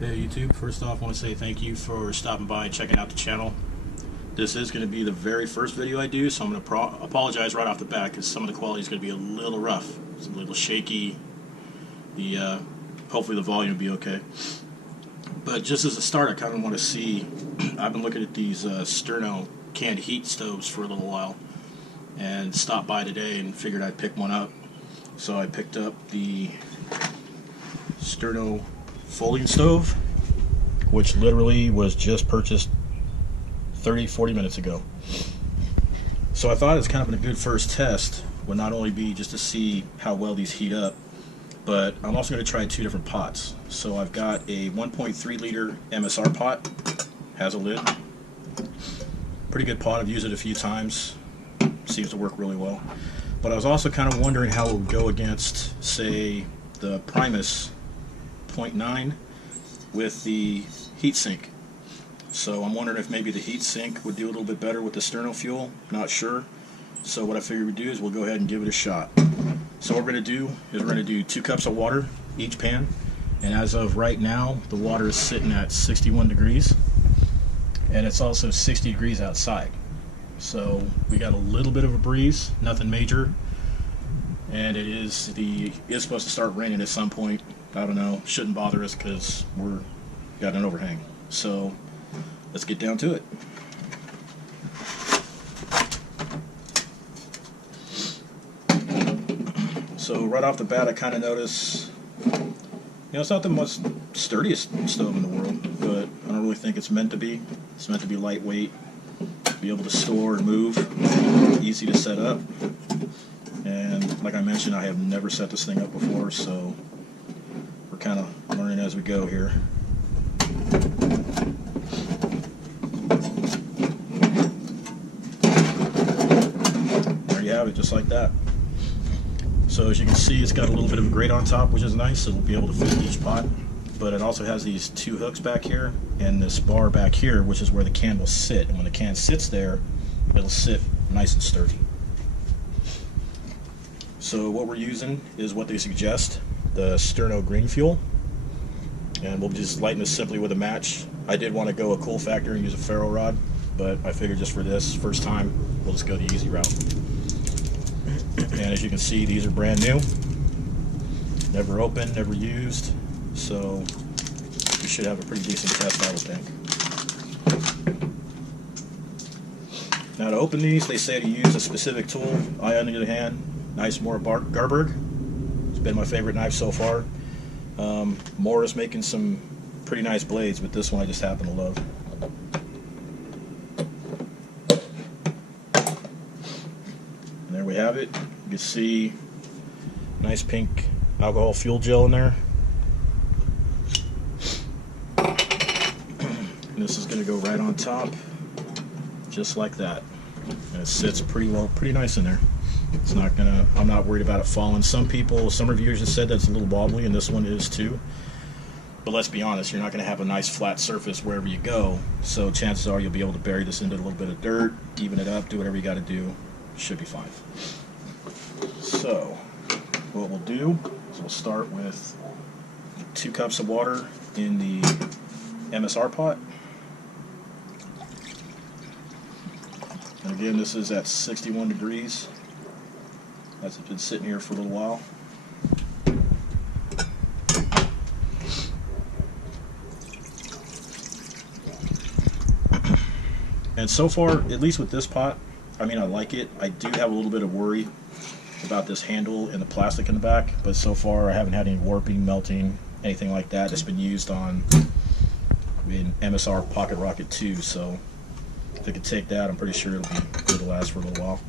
Hey YouTube, first off I want to say thank you for stopping by and checking out the channel. This is going to be the very first video I do, so I'm going to apologize right off the bat because some of the quality is going to be a little rough. It's a little shaky. Hopefully the volume will be okay. But just as a start, I kind of want to see, I've been looking at these Sterno canned heat stoves for a little while and stopped by today and figured I'd pick one up. So I picked up the Sterno folding stove, which literally was just purchased 30-40 minutes ago. So I thought it's kind of a good first test would not only be just to see how well these heat up, but I'm also going to try two different pots. So I've got a 1.3 liter MSR pot, has a lid, pretty good pot. I've used it a few times, seems to work really well. But I was also kind of wondering how it would go against, say, the Primus 0.9 with the heatsink. So I'm wondering if maybe the heatsink would do a little bit better with the Sterno fuel. Not sure. So what I figured we'd do is we'll go ahead and give it a shot. So what we're going to do is we're going to do 2 cups of water each pan. And as of right now, the water is sitting at 61 degrees. And it's also 60 degrees outside. So we got a little bit of a breeze, nothing major. And it's supposed to start raining at some point. I don't know, shouldn't bother us because we're got an overhang. So let's get down to it. So right off the bat, I kind of notice, it's not the most sturdiest stove in the world, but I don't really think it's meant to be. It's meant to be lightweight, be able to store and move, easy to set up. And like I mentioned, I have never set this thing up before, so we're kind of learning as we go here. There you have it, just like that. So as you can see, it's got a little bit of a grate on top, which is nice. It'll be able to fit each pot. But it also has these 2 hooks back here and this bar back here, which is where the can will sit. And when the can sits there, it'll sit nice and sturdy. So what we're using is what they suggest, the Sterno green fuel. And we'll just lighten this simply with a match. I did want to go a cool factor and use a ferro rod, but I figured just for this first time, we'll just go the easy route. And as you can see, these are brand new. Never opened, never used. So we should have a pretty decent test, I would think. Now to open these, they say to use a specific tool. I, on the other hand, nice Moore Garberg. It's been my favorite knife so far. Moore is making some pretty nice blades, but this one I just happen to love. And there we have it. You can see nice pink alcohol fuel gel in there. And this is going to go right on top, just like that. And it sits pretty well, pretty nice in there. It's not gonna, I'm not worried about it falling. Some reviewers have said that's a little wobbly, and this one is too. But let's be honest, you're not gonna have a nice flat surface wherever you go. So chances are you'll be able to bury this into a little bit of dirt, even it up, do whatever you gotta do. Should be fine. So what we'll do is we'll start with 2 cups of water in the MSR pot. And again, this is at 61 degrees. That's been sitting here for a little while. And so far, at least with this pot, I mean, I like it. I do have a little bit of worry about this handle and the plastic in the back, but so far I haven't had any warping, melting, anything like that. It's been used on MSR Pocket Rocket 2, so if I could take that, I'm pretty sure it'll be good to last for a little while.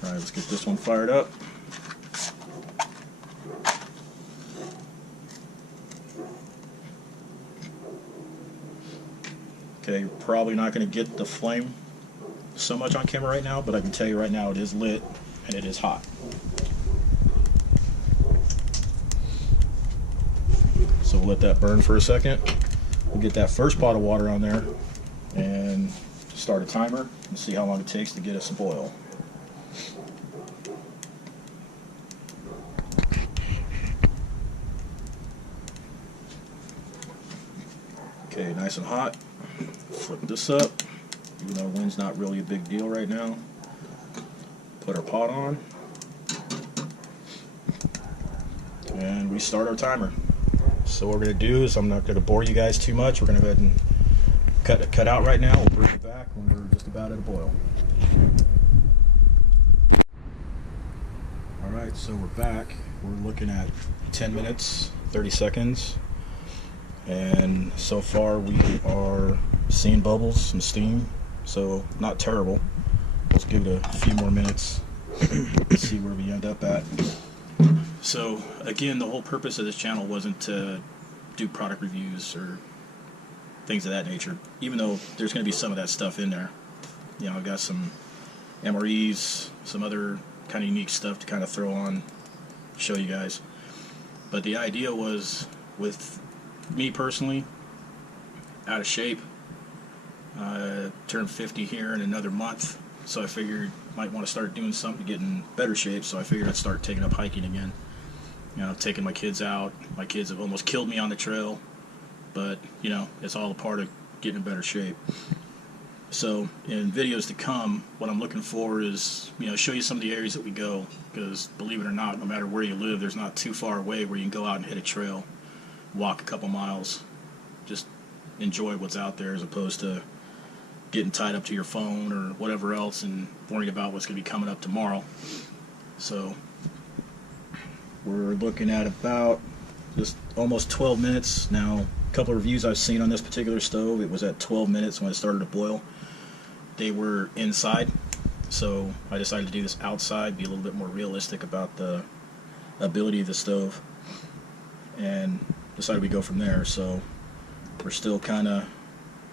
Alright, let's get this one fired up. Okay, you're probably not going to get the flame so much on camera right now, but I can tell you right now it is lit and it is hot. So we'll let that burn for a second. We'll get that first pot of water on there and start a timer and see how long it takes to get us a boil. Okay, nice and hot. Flip this up, even though wind's not really a big deal right now. Put our pot on, and we start our timer. So what we're going to do is, I'm not going to bore you guys too much. We're going to go ahead and cut out right now. We'll bring it back when we're just about at a boil. Alright, so we're back. We're looking at 10 minutes, 30 seconds. And so far we are seeing bubbles, some steam. So not terrible. Let's give it a few more minutes. See where we end up at. So again, the whole purpose of this channel wasn't to do product reviews or things of that nature, even though there's going to be some of that stuff in there. You know, I've got some MREs, some other kind of unique stuff to kind of throw on, show you guys. But the idea was, with me personally, out of shape, turn 50 here in another month, so I figured might want to start doing something to get in better shape. So I figured I'd start taking up hiking again. You know, taking my kids out. My kids have almost killed me on the trail, but you know, it's all a part of getting in better shape. So in videos to come, what I'm looking for is, you know, show you some of the areas that we go, because believe it or not, no matter where you live, there's not too far away where you can go out and hit a trail, walk a couple miles, just enjoy what's out there, as opposed to getting tied up to your phone or whatever else and worrying about what's going to be coming up tomorrow. So we're looking at about just almost 12 minutes now. A couple of reviews I've seen on this particular stove, it was at 12 minutes when it started to boil. They were inside, so I decided to do this outside, be a little bit more realistic about the ability of the stove, and decided we go from there. So we're still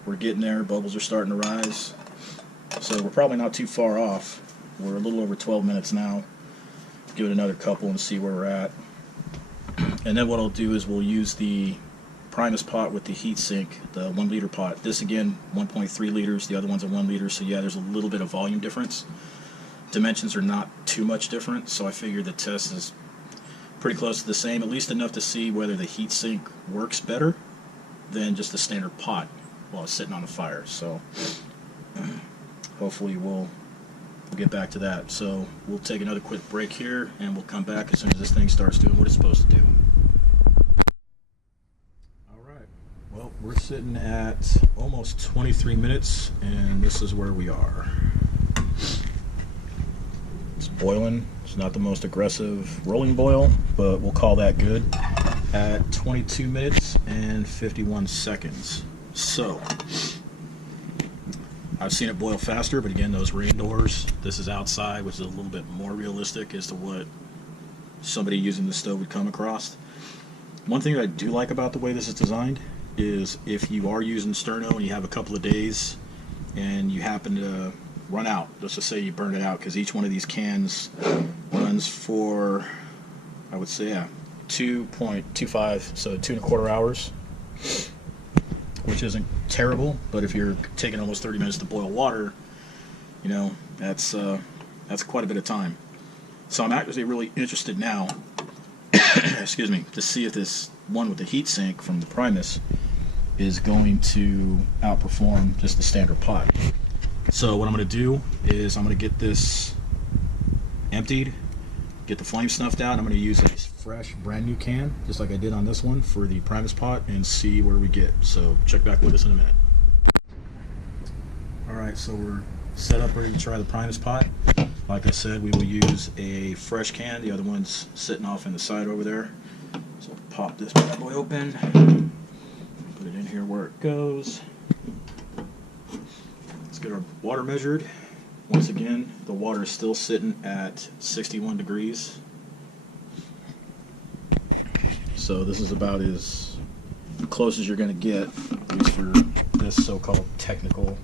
we're getting there. Bubbles are starting to rise, so we're probably not too far off. We're a little over 12 minutes now. Give it another couple and see where we're at. And then what I'll do is we'll use the Primus pot with the heat sink, the 1 liter pot. This again, 1.3 liters, the other one's a 1 liter, so yeah, there's a little bit of volume difference. Dimensions are not too much different, so I figured the test is pretty close to the same, at least enough to see whether the heat sink works better than just a standard pot while it's sitting on the fire. So hopefully we'll get back to that. So we'll take another quick break here, and we'll come back as soon as this thing starts doing what it's supposed to do. Alright, well, we're sitting at almost 23 minutes, and this is where we are. It's boiling. It's not the most aggressive rolling boil, but we'll call that good at 22 minutes and 51 seconds. So I've seen it boil faster, but again, those were indoors. This is outside, which is a little bit more realistic as to what somebody using the stove would come across. One thing that I do like about the way this is designed is, if you are using Sterno and you have a couple of days and you happen to run out, let's just say you burn it out, because each one of these cans runs for, I would say, 2.25, so 2.25 hours, which isn't terrible. But if you're taking almost 30 minutes to boil water, you know, that's quite a bit of time. So I'm actually really interested now excuse me, to see if this one with the heat sink from the Primus is going to outperform just the standard pot. So what I'm going to do is I'm going to get this emptied, get the flame snuffed out. I'm going to use a fresh brand new can, just like I did on this one, for the Primus pot, and see where we get. So check back with us in a minute. Alright, so we're set up ready to try the Primus pot. Like I said, we will use a fresh can. The other one's sitting off in the side over there. So pop this bad boy open, put it in here where it goes. Let's get our water measured. Once again, the water is still sitting at 61 degrees. So this is about as close as you're going to get, at least for this so-called technical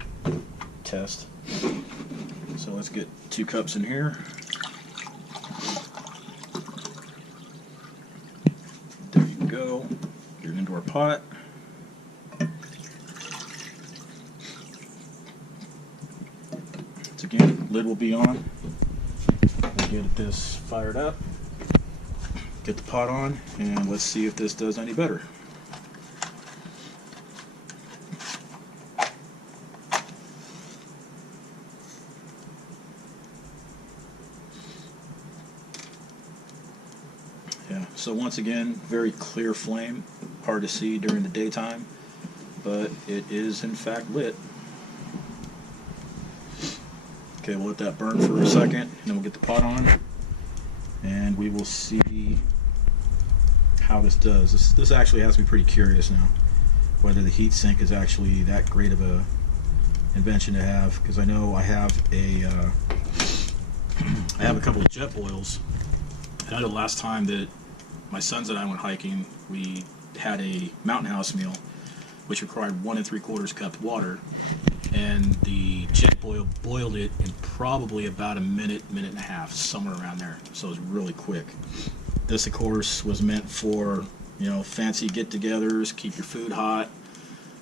test. So let's get 2 cups in here. There you go. Get it into our pot. Once again, lid will be on. We'll get this fired up. Get the pot on, and let's see if this does any better. Yeah, so once again, very clear flame, hard to see during the daytime, but it is in fact lit. Okay, we'll let that burn for a second, and then we'll get the pot on, and we will see how this does. This actually has me pretty curious now, whether the heat sink is actually that great of a invention to have, because I know I have a couple of jet boils, and I know the last time that my sons and I went hiking, we had a mountain house meal, which required 1 3/4 cup water, and the jet boil boiled it in probably about a minute and a half, somewhere around there. So it was really quick. This, of course, was meant for, you know, fancy get-togethers, keep your food hot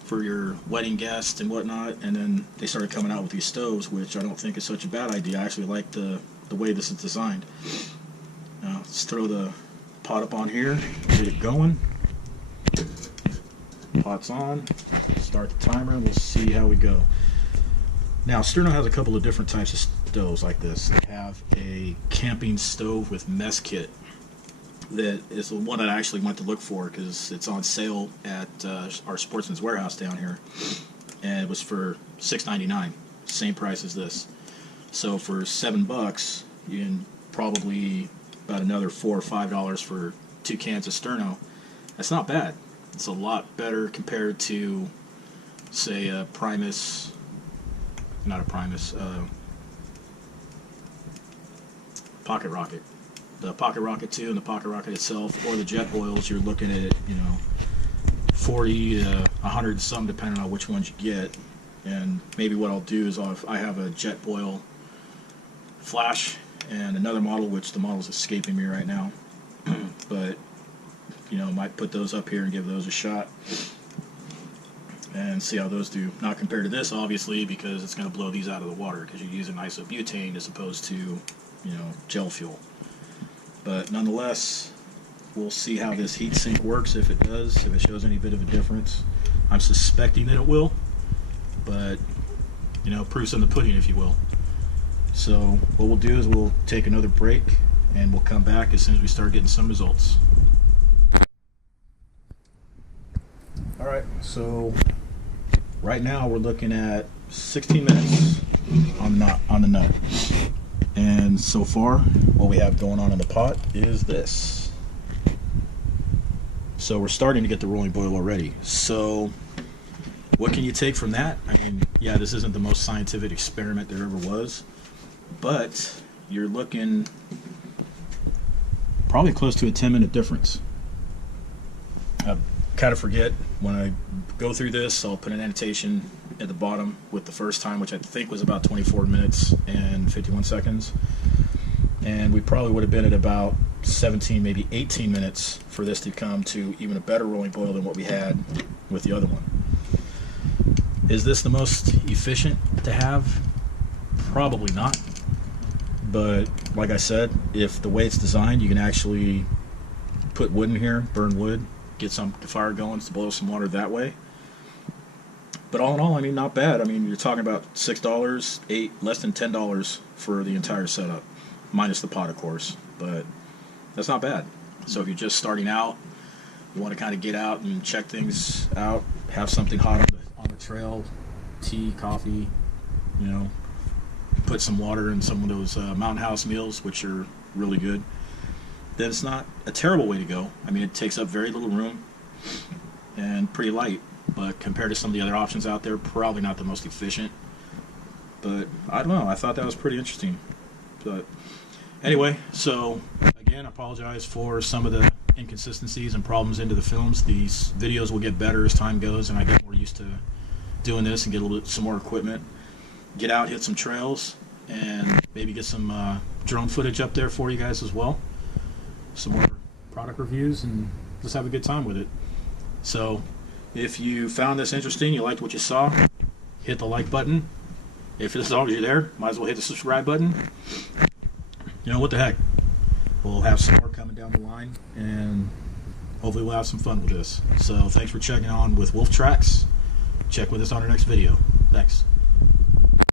for your wedding guests and whatnot. And then they started coming out with these stoves, which I don't think is such a bad idea. I actually like the way this is designed. Now let's throw the pot up on here, get it going. Pot's on, start the timer, and we'll see how we go. Now, Sterno has a couple of different types of stoves like this. They have a camping stove with mess kit. That is the one that I actually went to look for because it's on sale at our Sportsman's Warehouse down here, and it was for $6.99, same price as this. So for $7, you can probably about another $4 or $5 for 2 cans of Sterno. That's not bad. It's a lot better compared to, say, a Primus, not a Primus, Pocket Rocket. The Pocket Rocket 2 and the Pocket Rocket itself, or the jet boils, you're looking at, you know, 40 to 100 and some, depending on which ones you get. And maybe what I'll do is I have a jet boil flash and another model, which the model's escaping me right now. But, you know, might put those up here and give those a shot and see how those do. Not compared to this, obviously, because it's going to blow these out of the water because you're using isobutane as opposed to, you know, gel fuel. But nonetheless, we'll see how this heat sink works, if it does, if it shows any bit of a difference. I'm suspecting that it will, but, you know, proof's in the pudding, if you will. So what we'll do is we'll take another break, and we'll come back as soon as we start getting some results. Alright, so right now we're looking at 16 minutes on the nut. And so far, what we have going on in the pot is this. So we're starting to get the rolling boil already. So what can you take from that? I mean, yeah, this isn't the most scientific experiment there ever was, but you're looking probably close to a 10-minute difference. I kind of forget, when I go through this, I'll put an annotation at the bottom with the first time, which I think was about 24 minutes and 51 seconds. And we probably would have been at about 17, maybe 18 minutes for this to come to even a better rolling boil than what we had with the other one. Is this the most efficient to have? Probably not. But like I said, if the way it's designed, you can actually put wood in here, burn wood, get some fire going to boil some water that way. But all in all, I mean, not bad. I mean, you're talking about $6, $8, less than $10 for the entire setup, minus the pot, of course. But that's not bad. So if you're just starting out, you want to kind of get out and check things out, have something hot on the trail, tea, coffee, you know, put some water in some of those mountain house meals, which are really good, then it's not a terrible way to go. I mean, it takes up very little room and pretty light. But compared to some of the other options out there, probably not the most efficient. But I don't know, I thought that was pretty interesting. But anyway, so again, I apologize for some of the inconsistencies and problems into the films. These videos will get better as time goes and I get more used to doing this and get a little bit some more equipment. Get out, hit some trails, and maybe get some drone footage up there for you guys as well. Some more product reviews, and just have a good time with it. So if you found this interesting, you liked what you saw, hit the like button. If this is all you're there, might as well hit the subscribe button. You know, what the heck. We'll have some more coming down the line, and hopefully we'll have some fun with this. So thanks for checking on with Wolf Tracks. Check with us on our next video. Thanks.